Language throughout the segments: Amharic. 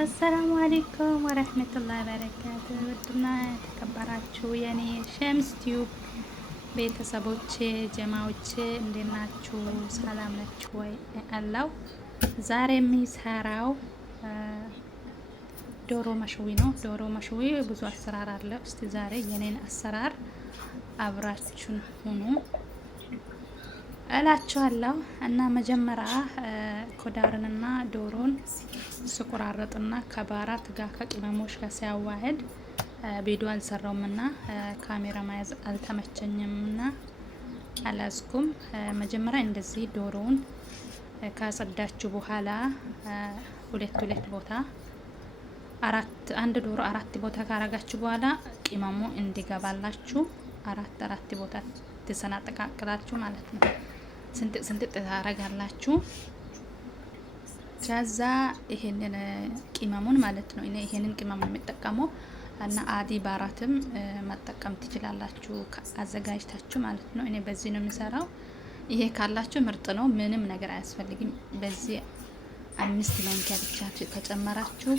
አሰላሙ አለይኩም ወረህመቱላሂ ወበረካቱ። ውድና የተከበራችሁ የኔ ሸምስ ቲዩብ ቤተሰቦቼ ጀማዎቼ እንዴት ናችሁ? ሰላም ናችሁ ወይ? አላው ዛሬ የሚሰራው ዶሮ መሽዊ ነው። ዶሮ መሽዊ ብዙ አሰራር አለ። እስቲ ዛሬ የኔን አሰራር አብራችሁን ሁኑ እላችኋለሁ። እና መጀመሪያ ኮዳርንና ዶሮን ስቆራረጥና ከባራት ጋር ከቅመሞች ጋር ሲያዋህድ ቪዲዮ አልሰራውምና ካሜራ መያዝ አልተመቸኝምና አላዝኩም። መጀመሪያ እንደዚህ ዶሮውን ካጸዳችሁ በኋላ ሁለት ቦታ አንድ ዶሮ አራት ቦታ ካረጋችሁ በኋላ ቅመሙ እንዲገባላችሁ አራት ቦታ ተሰናጥቀላችሁ ማለት ነው። ስንጥቅ ታረጋላችሁ። ከዛ ይሄንን ቅመሙን ማለት ነው እኔ ይሄንን ቅመሙን የምጠቀመው እና አዲ ባራትም መጠቀም ትችላላችሁ አዘጋጅታችሁ ማለት ነው። እኔ በዚህ ነው የምሰራው። ይሄ ካላችሁ ምርጥ ነው። ምንም ነገር አያስፈልግም። በዚህ 5 ማንኪያ ብቻ ተጨመራችሁ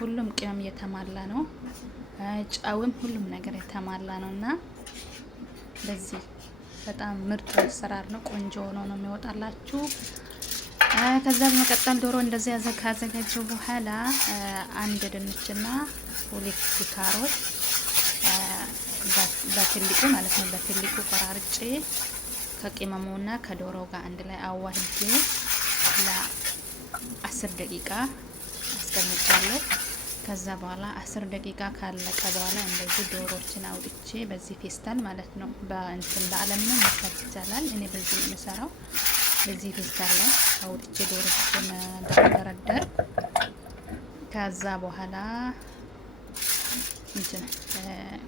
ሁሉም ቅመም የተማላ ነው። ጨውም ሁሉም ነገር የተማላ ነውና በዚህ በጣም ምርጥ አሰራር ነው። ቆንጆ ሆኖ ነው የሚወጣላችሁ። ከዛ በመቀጠል ዶሮ እንደዚህ ካዘጋጀው በኋላ አንድ ድንችና 2 ካሮት በትልቁ ማለት ነው በትልቁ ቆራርጬ ከቅመሙና ከዶሮ ጋር አንድ ላይ አዋህጄ ለ10 ደቂቃ አስቀምጫለሁ። ከዛ በኋላ 10 ደቂቃ ካለቀ በኋላ እንደዚህ ዶሮዎችን አውጥቼ በዚህ ፌስታል ማለት ነው በእንትን በአለምንም መስራት ይቻላል። እኔ በዚህ ነው የምሰራው። በዚህ ፌስታል ላይ አውጥቼ ዶሮዎችን ደረደር። ከዛ በኋላ እንትን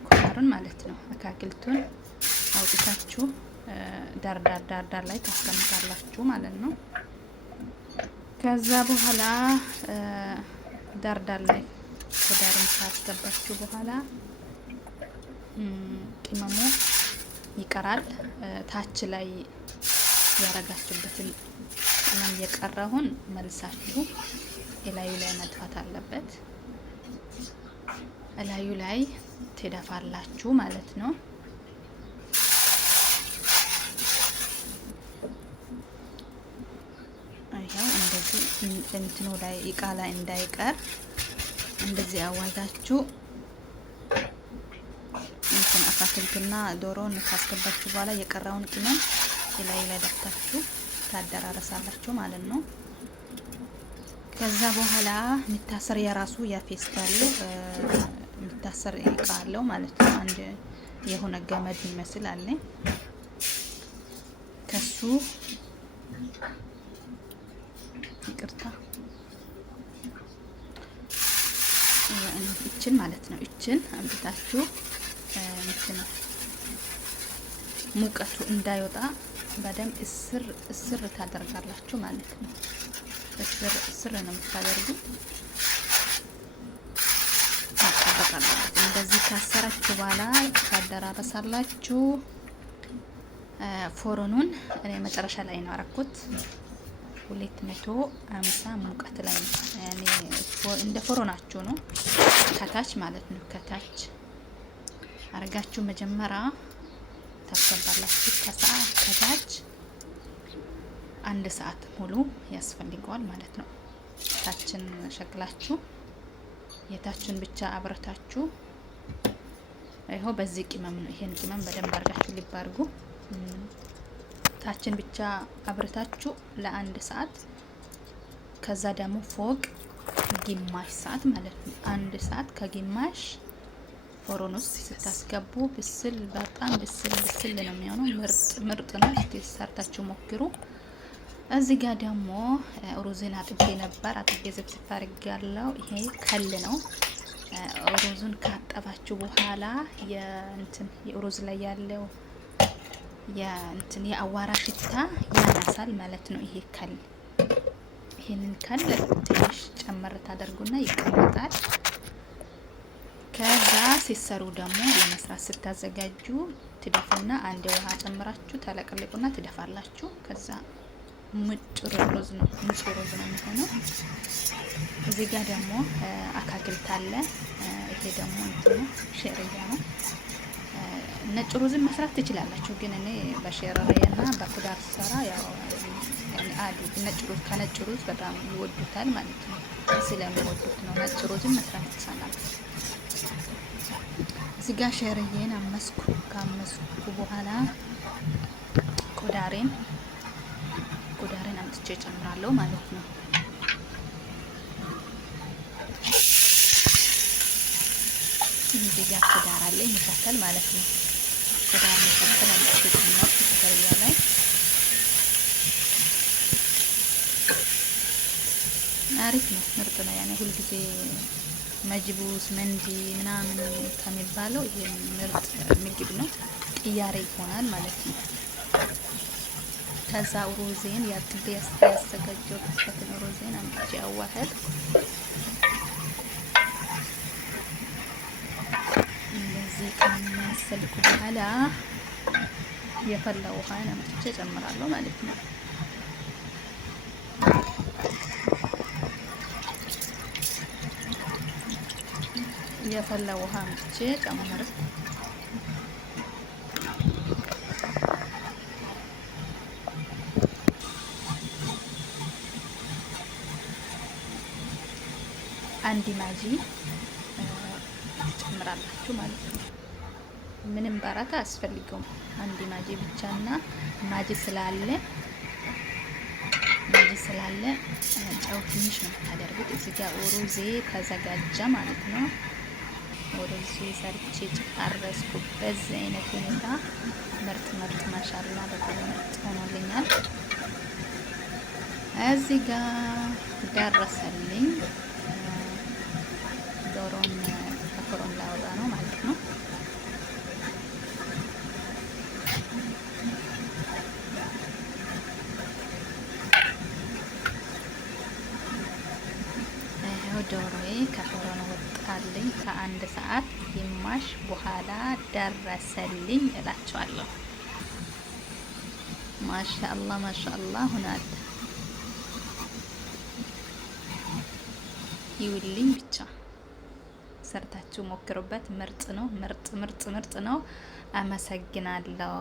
ኮራሩን ማለት ነው አካክልቱን አውጥታችሁ ዳር ላይ ታስቀምጣላችሁ ማለት ነው። ከዛ በኋላ ዳር ላይ ኮዳርን ካስገባችሁ በኋላ ቅመሙ ይቀራል። ታች ላይ ያረጋችሁበትን ቅመም የቀረውን መልሳችሁ እላዩ ላይ መጥፋት አለበት። እላዩ ላይ ትደፋላችሁ ማለት ነው። አይያው እንደዚህ እንትኑ ላይ እቃ ላይ እንዳይቀር እንደዚህ አዋይታችሁ እንትን አካክልትና ዶሮን ካስገባችሁ በኋላ የቀረውን ቅመም ላይ ደፍታችሁ ታደራረሳላችሁ ማለት ነው። ከዛ በኋላ የሚታሰር የራሱ ያፌስታል የሚታሰር እቃ አለው ማለት ነው። አንድ የሆነ ገመድ ይመስል አለ። ከሱ ይቅርታ እችን ማለት ነው። እችን አምጥታችሁ እንትን ሙቀቱ እንዳይወጣ በደንብ እስር ታደርጋላችሁ ማለት ነው። እስር ነው የምታደርጉት። እንደዚህ ካሰራችሁ በኋላ ታደራረሳላችሁ። ፎሮኑን እኔ መጨረሻ ላይ ነው አረኩት። 250 ሙቀት ላይ ነው። ያኔ እንደ ፎሮናችሁ ነው። ከታች ማለት ነው ከታች አርጋችሁ መጀመሪያ ታስገባላችሁ። ከታች 1 ሰዓት ሙሉ ያስፈልገዋል ማለት ነው። ታችን ሸክላችሁ የታችን ብቻ አብረታችሁ ይሄው በዚህ ቅመም ነው። ይሄን ቅመም በደንብ አርጋችሁ ሊባርጉ ታችን ብቻ አብረታችሁ ለ1 ሰዓት ከዛ ደግሞ ፎቅ ግማሽ ሰዓት ማለት ነው። 1 ሰዓት ከግማሽ ፎሮን ውስጥ ስታስገቡ በጣም ብስል ነው የሚሆነው። ምርጥ ነው። እስቲ ሰርታችሁ ሞክሩ። እዚህ ጋር ደግሞ ሩዝን አጥቤ ነበር። አጥቤ ዝብዝብ አድርጌያለሁ። ይሄ ከል ነው። ሩዙን ካጠባችሁ በኋላ የሩዝ ላይ ያለው የአዋራ ሽታ ያነሳል ማለት ነው። ይሄ ከል ይሄንን ከል ትንሽ ጨመር ታደርጉና ይቀመጣል። ከዛ ሲሰሩ ደግሞ ለመስራት ስታዘጋጁ ትደፉና አንድ ውሃ ጨምራችሁ ተለቅልቁና ትደፋላችሁ። ከዛ ንጹህ ሩዝ ነው የሚሆነው። እዚህ ጋር ደግሞ አካክልት አለ። ይሄ ደግሞ እንትኑ ሸርያ ነው። ነጭ ሩዝን መስራት ትችላላችሁ፣ ግን እኔ በሸርያና በኩዳር ሰራ ያው አዲ ነጭ ሩዝ ከነጭ ሩዝ በጣም ይወዱታል ማለት ነው። ስለሚወዱት ነው ነጭ ሩዝን መስራት ይቻላል። እዚህ ጋር ሸርዬን ካመስኩ በኋላ ኩዳሬን አምጥቼ ጨምራለሁ ማለት ነው። እዚህ ጋር ኩዳር አለኝ መካከል ማለት ነው። ኩዳር መካከል አምጥቼ ጨመርኩ ሸርያ ላይ። አሪፍ ነው፣ ምርጥ ነው። ያኔ ሁልጊዜ መጅቡስ መንዲ ምናምን ከሚባለው ይሄ ምርጥ ምግብ ነው። ቅያሬ ይሆናል ማለት ነው። ከዛ ሩዜን ያጥቤ ያዘጋጀሁትን ሩዜን አምጥቼ አዋህድ እንደዚህ ከመሰልኩ በኋላ የፈላ ውሃን አምጥቼ ጨምራለሁ ማለት ነው። የፈላ ውሃ አምጥቼ ጨምር። አንድ ማጂ ጨምራላችሁ ማለት ነው። ምንም ባራታ አያስፈልገውም። አንድ ማጂ ብቻና ማጂ ስላለ ጨው ትንሽ ነው የምታደርጉት። እዚህ ጋር ሩዜ ተዘጋጀ ማለት ነው። ሩዜ ሰርቼ ጨረስኩ። በዚህ አይነት ሁኔታ ምርጥ ማሻአላ በጣም ምርጥ ሆኖልኛል። እዚህ ጋር ደረሰልኝ። ዶሮን ከፍሮን ላወጣ ነው ማለት ነው። ዶሮዬ ከፍሮን ወጣልኝ። ከአንድ ሰዓት ግማሽ በኋላ ደረሰልኝ እላቸዋለሁ። ማሻአላ ሆናል። ይውልኝ ብቻ ሰርታችሁ ሞክሩበት። ምርጥ ነው። ምርጥ ነው። አመሰግናለሁ።